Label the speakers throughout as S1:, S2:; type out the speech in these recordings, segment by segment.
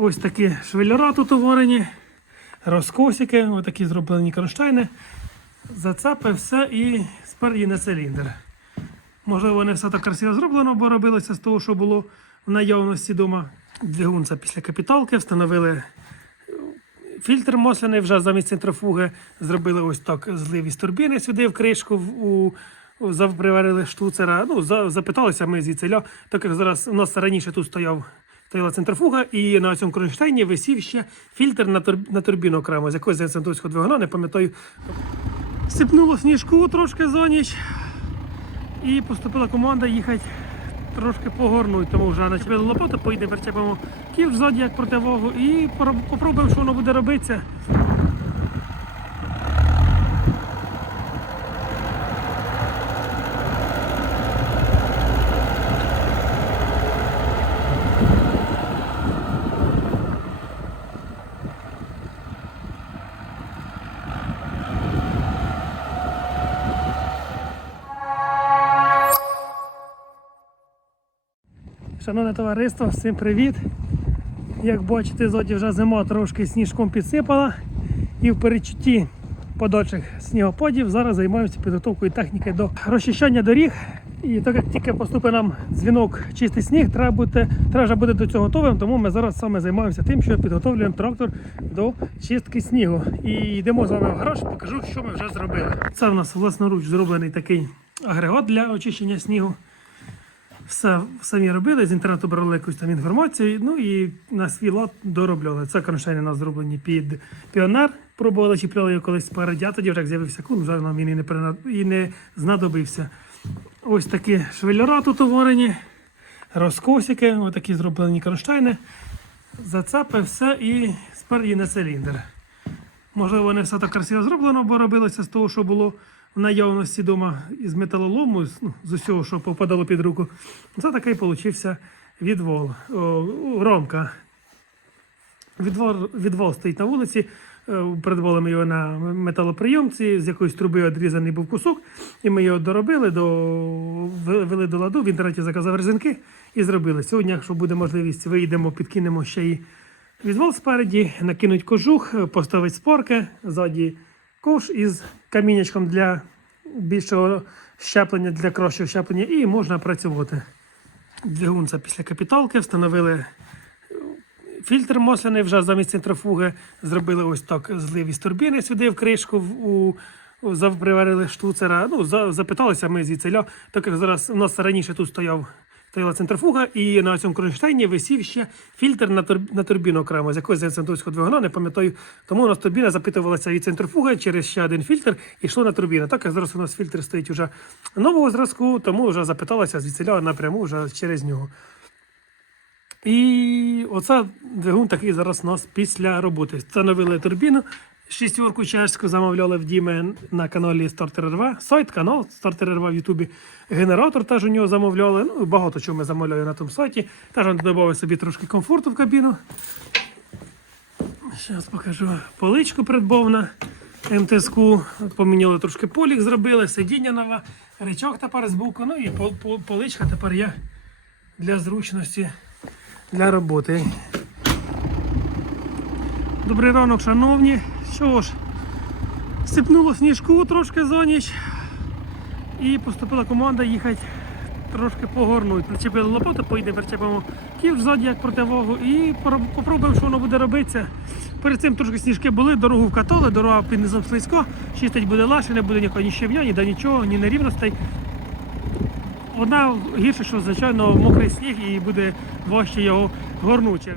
S1: Ось такі швеллера тут уварені, розкосики, отакі зроблені кронштейни. Зацепи все і спереді на циліндр. Можливо, не все так красиво зроблено, бо робилося з того, що було в наявності вдома. Двигун це після капіталки, встановили фільтр масляний вже замість центрофуги. Зробили ось так злив із турбіни сюди в кришку. У, у, зав- приварили штуцера. Ну, за, запиталися ми звідсиля, так як зараз у нас раніше тут стояв. Стояла центрифуга, і на цьому кронштейні висів ще фільтр на, тур, на турбіну окремо з якогось центровського двигуна, не пам'ятаю. Сипнуло сніжку трошки за ніч. І поступила команда їхати трошки погорнуть, тому вже начепили лопату, поїдемо причепимо ків ззаді як противогу і пороб- попробуємо, що воно буде робитися. Шановне товариство, всім привіт! Як бачите, зоді вже зима трошки сніжком підсипала і в передчутті подальших снігопадів зараз займаємося підготовкою техніки до розчищання доріг. І так як тільки поступить нам дзвінок чистий сніг, треба бути, треба бути до цього готовим, тому ми зараз саме займаємося тим, що підготовлюємо трактор до чистки снігу. І йдемо з вами в гараж, покажу, що ми вже зробили. Це в нас власноруч зроблений такий агрегат для очищення снігу все самі робили, з інтернету брали якусь там інформацію, ну і на свій лад доробляли. Це кронштейни у нас зроблені під піонер. Пробували, чіпляли його колись спереді, а тоді вже як з'явився кун, вже нам він і не, прина... і не знадобився. Ось такі швеллера тут уварені, розкосики, отакі зроблені кронштейни. Зацепи все і спереді на циліндр. Можливо, не все так красиво зроблено, бо робилося з того, що було в наявності вдома із металолому, з, ну, з усього, що попадало під руку. Це такий получився відвол. О, ромка. Відвол, відвол стоїть на вулиці. е, Придбали ми його на металоприйомці, з якоїсь труби відрізаний був кусок, і ми його доробили, до, вели до ладу, в інтернеті заказав резинки і зробили. Сьогодні, якщо буде можливість, вийдемо, підкинемо ще й відвал спереді, накинуть кожух, поставить спорки, ззаді ковш із камінечком для більшого щеплення, для кращого щеплення, і можна працювати. Двигун це після капіталки, встановили фільтр масляний вже замість центрофуги. Зробили ось так злив із турбіни сюди в кришку. У, у, зав- приварили штуцера. Ну, за, запиталися ми звідсиля, так як зараз у нас раніше тут стояв. Стояла центрофуга, і на цьому кронштейні висів ще фільтр на, тур, на турбіну окремо з якогось центровського двигуна, не пам'ятаю. Тому у нас турбіна запитувалася від центрофуги через ще один фільтр і йшло на турбіну. Так як зараз у нас фільтр стоїть вже нового зразку, тому вже запиталася звідсиля напряму вже через нього. І оце двигун такий зараз у нас після роботи. Встановили турбіну. Шістьорку чешську замовляли в Діме на каналі Starter RV. Сайт, канал Starter RV в Ютубі. Генератор теж у нього замовляли. Ну, багато чого ми замовляли на тому сайті. Теж він собі трошки комфорту в кабіну. Зараз покажу. Поличку придбав на МТС-ку. Поміняли трошки полік, зробили, сидіння нове, речок тепер з боку. Ну і пол- пол- поличка тепер є для зручності для роботи. Добрий ранок, шановні. Що ж, сипнуло сніжку трошки за ніч. І поступила команда їхати трошки погорнуть. Причепили лопату, поїдемо причепимо ків ззаді як противогу і пороб- попробуємо, що воно буде робитися. Перед цим трошки сніжки були, дорогу вкатали, дорога під низом слизько, чистить буде легше, не буде ніякого ні щебня, ні до нічого, ні нерівностей. Одна гірше, що звичайно мокрий сніг і буде важче його горнуче.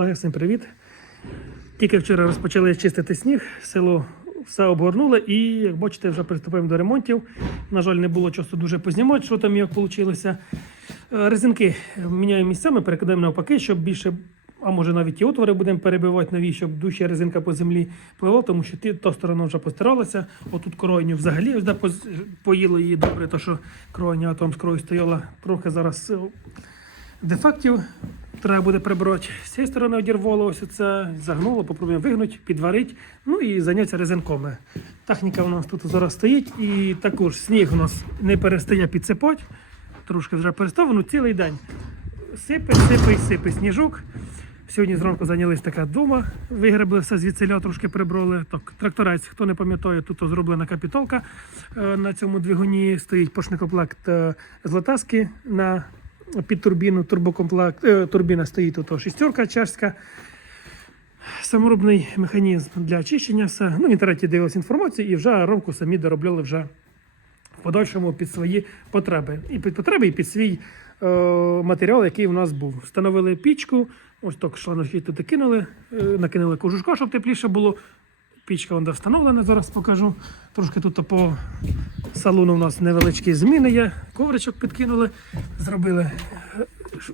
S1: Колеги, всім привіт. Тільки вчора розпочали чистити сніг, село все обгорнули і, як бачите, вже приступаємо до ремонтів. На жаль, не було часу дуже познімати, що там як вийшло. Резинки міняємо місцями, перекидаємо навпаки, щоб більше, а може навіть і отвори будемо перебивати нові, щоб дужче резинка по землі пливла, тому що ті, та сторона вже постиралася. Отут кроїню взагалі ось її добре, то що кроїня там з крою стояла трохи зараз е, дефектів. Треба буде прибрати. З цієї сторони одірвало це, загнуло, попробуємо вигнути, підварити, ну і зайнятися резинками. Техніка у нас тут зараз стоїть, і також сніг у нас не перестає підсипати. Трошки вже перестав, ну цілий день. Сипе, сипе сипе сніжок. Сьогодні зранку зайнялись така дома, вигребли все звідсиля, трошки прибрали. Так, тракторець, хто не пам'ятає, тут зроблена капітолка. Е, На цьому двигуні стоїть поршнекомплект е, з латаски на під турбіну, турбокомплект, е, турбіна стоїть тут шістерка чешська. Саморобний механізм для очищення. Все. Ну, в інтернеті дивилися інформацію і вже ромку самі доробляли вже в подальшому під свої потреби. І під потреби, і під свій е, матеріал, який у нас був. Встановили пічку, ось так шланочки туди кинули, е, накинули кожушка, щоб тепліше було. Пічка вона встановлена, зараз покажу. Трошки тут по салону у нас невеличкі зміни є. Ковричок підкинули, зробили е,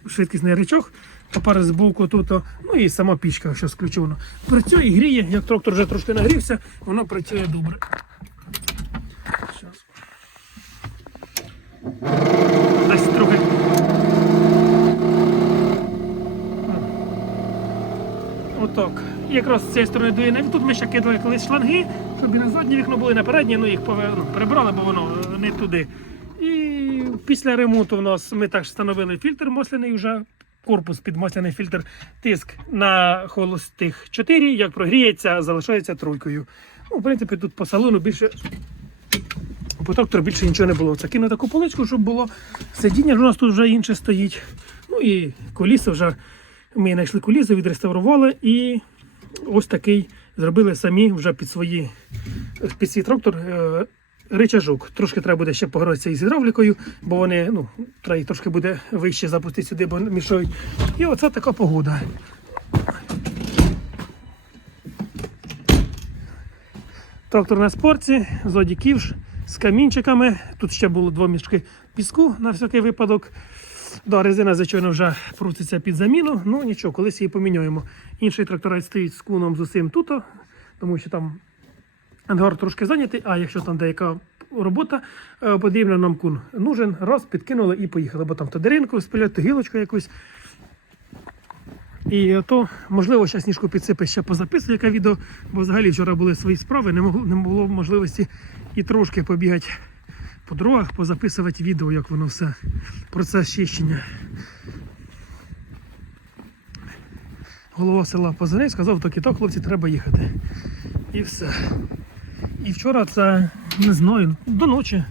S1: швидкісний речок. Тепер з боку тут, ну і сама пічка, що включена. Працює і гріє, як трактор вже трошки нагрівся, воно працює добре. Десь трохи. Отак. І якраз з цієї сторони дує. Тут ми ще кидали колись шланги, щоб і на заднє вікно були на переднє, ну їх пове- ну, бо воно е, не туди. І після ремонту в нас ми також встановили фільтр масляний вже. Корпус під масляний фільтр, тиск на холостих 4, як прогріється, залишається тройкою. Ну, в принципі, тут по салону більше по трактору більше нічого не було. Це кину таку поличку, щоб було сидіння, у нас тут вже інше стоїть. Ну і коліса вже ми знайшли коліса, відреставрували і ось такий зробили самі вже під свої під свій трактор. е, Ричажок. Трошки треба буде ще погратися із гідравлікою, бо вони, ну, треба трошки буде вище запустити сюди, бо мішають. І оце така погода. Трактор на спорті, зоді ківш з камінчиками. Тут ще було два мішки піску на всякий випадок. Да, резина, звичайно, вже прутиться під заміну. Ну нічого, колись її поміняємо. Інший тракторець стоїть з куном з усім тут, тому що там ангар трошки зайнятий, а якщо там деяка робота е, нам кун нужен, раз, підкинули і поїхали, бо там то деринку то гілочку якусь. І то, можливо, ще сніжку підсипе ще позаписую яке відео, бо взагалі вчора були свої справи, не, могло, не було можливості і трошки побігати по дорогах, позаписувати відео, як воно все, процес чищення. Голова села позвонив, сказав, так і так, хлопці, треба їхати. І все. І вчора це, не знаю, до ночі.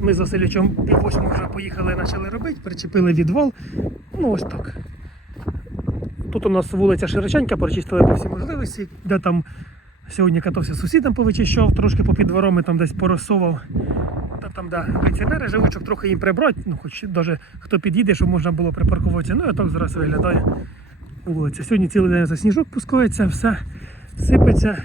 S1: Ми з Васильовичем пів восьму вже поїхали, почали робити, причепили відвал. Ну ось так. Тут у нас вулиця Широченька, прочистили по всі можливості, де там сьогодні катався з сусідом, повичищав, трошки по підвором і там десь порозсовував. Та пенсіонери живуть, щоб трохи їм прибрати, ну хоч навіть хто під'їде, щоб можна було припаркуватися. Ну і так зараз виглядає вулиця. Сьогодні цілий день за сніжок пускається, все сипеться.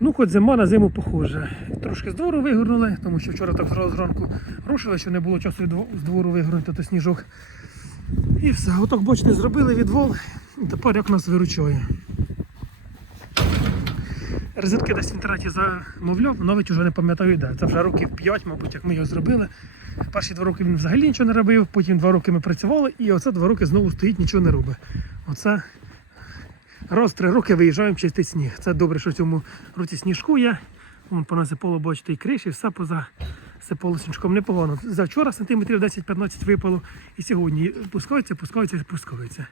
S1: Ну, хоч зима на зиму похожа. Трошки з двору вигорнули, тому що вчора так зразу зранку рушили, що не було часу з двору вигорнути той сніжок. І все, отак, бачите, зробили відвол. І тепер як нас виручує. Розетки десь в інтернеті замовляв, навіть вже не пам'ятаю де. Це вже років 5, мабуть, як ми його зробили. Перші два роки він взагалі нічого не робив, потім два роки ми працювали, і оце два роки знову стоїть, нічого не робить. Оце раз три роки виїжджаємо чистити сніг. Це добре, що в цьому році сніжку є. Вон понасипало, бачите, і криші, все поза сипало снічком непогано. За вчора сантиметрів 10-15 випало, і сьогодні пускається, пускається, пускається.